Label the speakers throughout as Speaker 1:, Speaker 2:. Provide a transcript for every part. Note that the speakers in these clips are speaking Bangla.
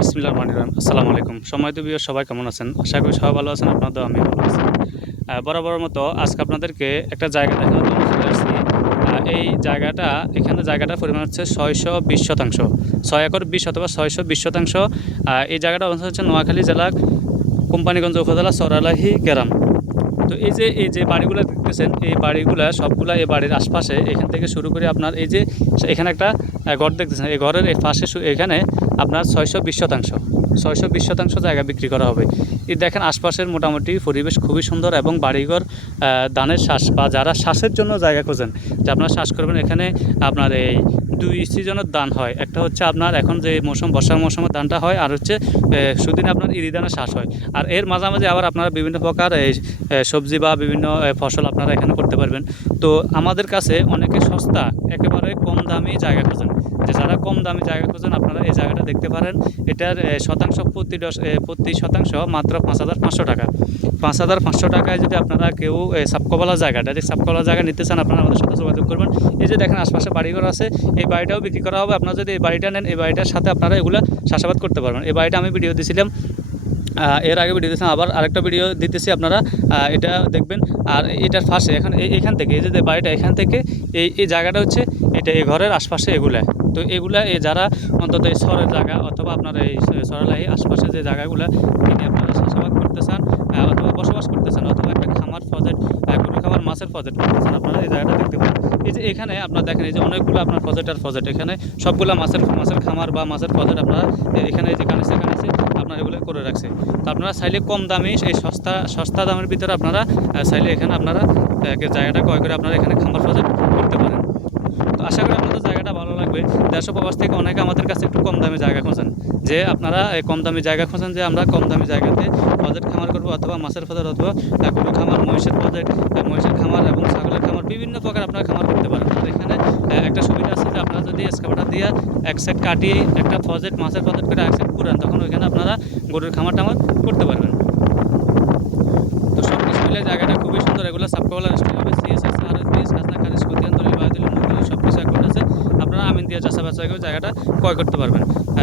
Speaker 1: বিসমিল্লাহ রহমান রহিম। আসসালামু আলাইকুম। সময় তো বিয়ে সবাই কেমন আছেন? আশা করি সবাই ভালো আছেন আপনাদের আমি ভালো আছি। বরাবর মতো আজকে আপনাদেরকে একটা জায়গা দেখানোর জন্য চলে আসছি। এই জায়গাটা, এখানে জায়গাটার পরিমাণ হচ্ছে ছয়শো বিশ শতাংশ। ছয় একর বিশ অথবা ছয়শো বিশ শতাংশ। এই জায়গাটা অবস্থা হচ্ছে নোয়াখালী জেলার কোম্পানিগঞ্জ উপজেলা সরালাহি গ্রাম। তো এই যে এই যে বাড়িগুলো দেখতেছেন, এই বাড়িগুলো সবগুলা এই বাড়ির আশপাশে এখান থেকে শুরু করে আপনার এই যে, এখানে একটা ঘর দেখতেছেন। এই ঘরের এই পাশে এখানে আপনার ছয়শো বিশ শতাংশ। ছয়শো বিশ শতাংশ জায়গা বিক্রি করা হবে। এই দেখেন আশপাশের মোটামুটি পরিবেশ খুবই সুন্দর এবং বাড়িঘর দানের শ্বাস বা যারা শ্বাসের জন্য জায়গা খোঁজেন, যে আপনারা শ্বাস করবেন, এখানে আপনার এই দুই সিজনের ধান হয়। একটা হচ্ছে আপনার এখন যে মৌসুম, বর্ষার মৌসুমের ধানটা হয়, আর হচ্ছে সুদিন আপনার ইরি ধানের শ্বাস হয়। আর এর মাঝামাঝি আবার আপনারা বিভিন্ন প্রকার সবজি বা বিভিন্ন ফসল আপনারা এখানে করতে পারবেন। তো আমাদের কাছে অনেকে সস্তা, একেবারে কম দামি জায়গা খোঁজেন। যে যারা কম দামি জায়গা খোঁজেন, আপনারা এই জায়গাটা দেখতে পারেন। এটার শতাংশ প্রতি প্রতি শতাংশ মাত্র পাঁচ হাজার পাঁচশো টাকা। পাঁচ হাজার পাঁচশো টাকায় যদি আপনারা কেউ সাপকোবালা জায়গা ডাইরেক্ট সাপকোবালা জায়গা নিতে চান, আপনারা আমাদের সাথে যোগাযোগ করবেন। এই যে দেখেন, আশপাশে বাড়িঘর আছে। এই বাড়িটাও বিক্রি করা হবে। আপনারা যদি এই বাড়িটা নেন, এই বাড়িটার সাথে আপনারা এগুলো চাষাবাদ করতে পারবেন। এই বাড়িটা আমি ভিডিও দিয়েছিলাম এর আগে ভিডিও দিয়েছিলাম, আবার আরেকটা ভিডিও দিতেছি আপনারা এটা দেখবেন। আর এটার ফাঁসে এখন এখান থেকে, এই যে বাড়িটা এখান থেকে, এই এই জায়গাটা হচ্ছে, এটা এই ঘরের আশপাশে এগুলা। তো এগুলা, এই যারা অন্তত এই শহরের জায়গা অথবা আপনার এই সরলাহি আশপাশে যে জায়গাগুলো কিনে আপনারা চাষাবাদ করতে চান অথবা বসবাস করতে চান, অথবা একটা খামার প্রজেক্ট মাছের করতে চান আপনারা, এই জায়গাটা দেখতে পারেন। এই যে এখানে আপনারা দেখেন, এই যে অনেকগুলো আপনার প্রজেক্ট আর প্রজেক্ট এখানে সবগুলো মাছের মাছের খামার বা মাছের প্রজেক্ট আপনারা এখানে যে কানেছে কানেছে আপনারা এগুলো করে রাখছে তো আপনারা চাইলে কম দামে এই সস্তা সস্তা দামের ভিতরে আপনারা চাইলে এখানে আপনারা জায়গাটা ক্রয় করে আপনারা এখানে খামার প্রজেক্ট করতে পারেন। তো আশা করি আপনাদের জায়গাটা ভালো লাগবে। দেড়শো প্রবাস থেকে অনেকে আমাদের কাছে একটু কম দামি জায়গা খোঁজেন। যে আপনারা কম দামি জায়গা খোঁজেন, যে আমরা কম দামি জায়গাতে প্রজেক্ট খামার করব অথবা মাছের প্রজেক্ট অথবা গরু খামার, মহিষের প্রজেক্ট মহিষের খামার এবং ছাগলের খামার, বিভিন্ন প্রকার আপনারা খামার করতে পারেন। আর এখানে একটা সুবিধা আছে যে আপনারা যদি এসকাভাটা দিয়ে এক সাইড কাটিয়ে একটা প্রজেক্ট মাছের প্রজেক্ট করে এক সাইড পুরান, তখন ওইখানে আপনারা গরুর খামার টামার করতে পারবেন। তো সব কিছু মিলে জায়গাটা খুবই সুন্দর, এগুলো সাবকওয়ালা রেস্টুরেন্ট হবে সিএসএস আর বিএস খাজনা খারিজ মুখদলিল সব কিছু অ্যাকাউন্ট আছে। আপনারা আমিন দিয়ে চাষাবাদ করে জায়গাটা ক্রয় করতে পারবেন।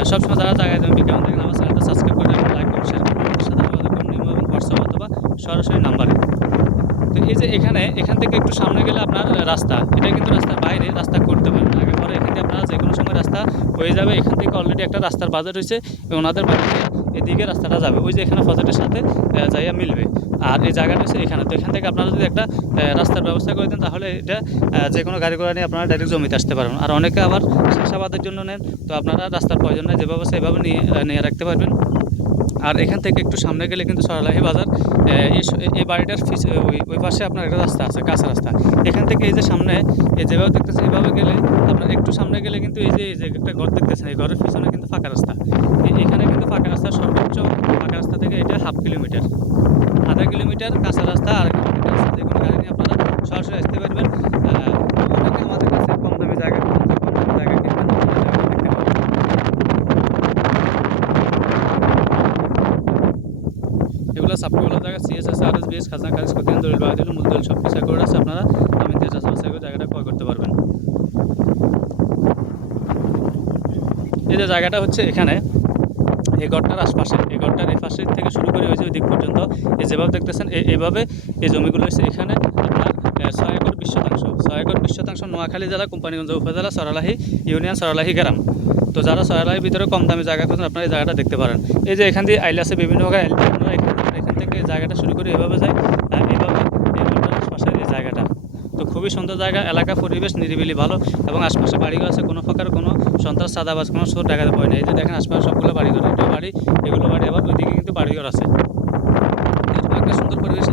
Speaker 1: সবসময় যারা জায়গায় বিজ্ঞাপন দেখেন, আমার সাবস্ক্রাইব করে সরাসরি নাম্বারে। তো এই যে এখানে, এখান থেকে একটু সামনে গেলে আপনার রাস্তা। এটা কিন্তু রাস্তার বাইরে, রাস্তা করতে পারেন। আগে পরে এখান থেকে আপনারা যে কোনো সময় রাস্তা হয়ে যাবে, এখান থেকে অলরেডি একটা রাস্তার বাজেট হয়েছে ওনাদের বাড়িতে এদিকে রাস্তাটা যাবে। ওই যে এখানে ফজেটের সাথে যাইয়া মিলবে। আর এই জায়গাটা হচ্ছে এখানে। তো এখান থেকে আপনারা যদি একটা রাস্তার ব্যবস্থা করে দেন, তাহলে এটা যে কোনো গাড়ি ঘোড়া নিয়ে আপনারা ডাইরেক্ট জমিতে আসতে পারবেন। আর অনেকে আবার চাষাবাদের জন্য নেন, তো আপনারা রাস্তার প্রয়োজন নেই যেভাবে সেভাবে নিয়ে নিয়ে রাখতে পারবেন। আর এখান থেকে একটু সামনে গেলে কিন্তু সরালাহি বাজার এই বাড়িটার ওই ওই পাশে আপনার একটা রাস্তা আছে, কাঁচা রাস্তা। এখান থেকে এই যে সামনে, এই যেভাবে দেখতেছেন, এইভাবে গেলে আপনার একটু সামনে গেলে কিন্তু এই যে এই যে একটা ঘর দেখতেছেন, এই ঘরের পিছনে কিন্তু ফাঁকা রাস্তা। এখানে কিন্তু ফাঁকা রাস্তা সর্বোচ্চ ফাঁকা রাস্তা থেকে এটা হাফ কিলোমিটার। আধা কিলোমিটার কাঁচা রাস্তা আর একটা ফাঁকা রাস্তা যে কোনো গাড়ি নিয়ে আপনারা সরাসরি আসতে পারবেন আহ, অনেকে আমাদের কাছে কম দামি জায়গা কম দামি জায়গা কিনবেন আপনারা জায়গা দেখতে পাবেন এগুলো সাপোর্টগুলো জায়গা সিএসএস আর এস বিএস খাজনা খারিজ খতিয়ান দলিল বায়ুদলিল মূল দলিল সব কিছু করে আছে আপনারা আমি দিয়ে চাষবাস করে জায়গাটা ক্রয় করতে পারবেন। এই যে জায়গাটা হচ্ছে এখানে, এই ঘরটার আশপাশে, এই ঘরটার এই পাশে থেকে শুরু করে যে ওই দিক পর্যন্ত, এই যেভাবে দেখতেছেন এই এইভাবে এই জমিগুলো হচ্ছে এখানে আপনার ছয় একর বিশ শতাংশ। ছয় একর বিশ শতাংশ নোয়াখালী জেলা, কোম্পানিগঞ্জ উপজেলা, সরালাহি ইউনিয়ন, সরালাহি গ্রাম। তো যারা সরালাহির ভিতরে কম দামি জায়গা খুঁজেন আপনারা এই জায়গাটা দেখতে পারেন। এই যে এখান দিয়ে আইলে আছে বিভিন্ন প্রকার আপনারা থেকে জায়গাটা শুরু করে এভাবে যায় আর এভাবে আশপাশের এই জায়গাটা। তো খুবই সুন্দর জায়গা, এলাকা, পরিবেশ নিরিবিলি ভালো এবং আশপাশে বাড়িও আছে, কোনো প্রকার কোনো সন্ত্রাস সাদাবাজ কোনো সুর দেখাতে পারে না। এই যে দেখেন আশপাশে সবগুলো বাড়িঘর, দুটো বাড়ি, এগুলো বাড়ি, আবার ওইদিকে কিন্তু বাড়িঘর আছে। একটা সুন্দর পরিবেশে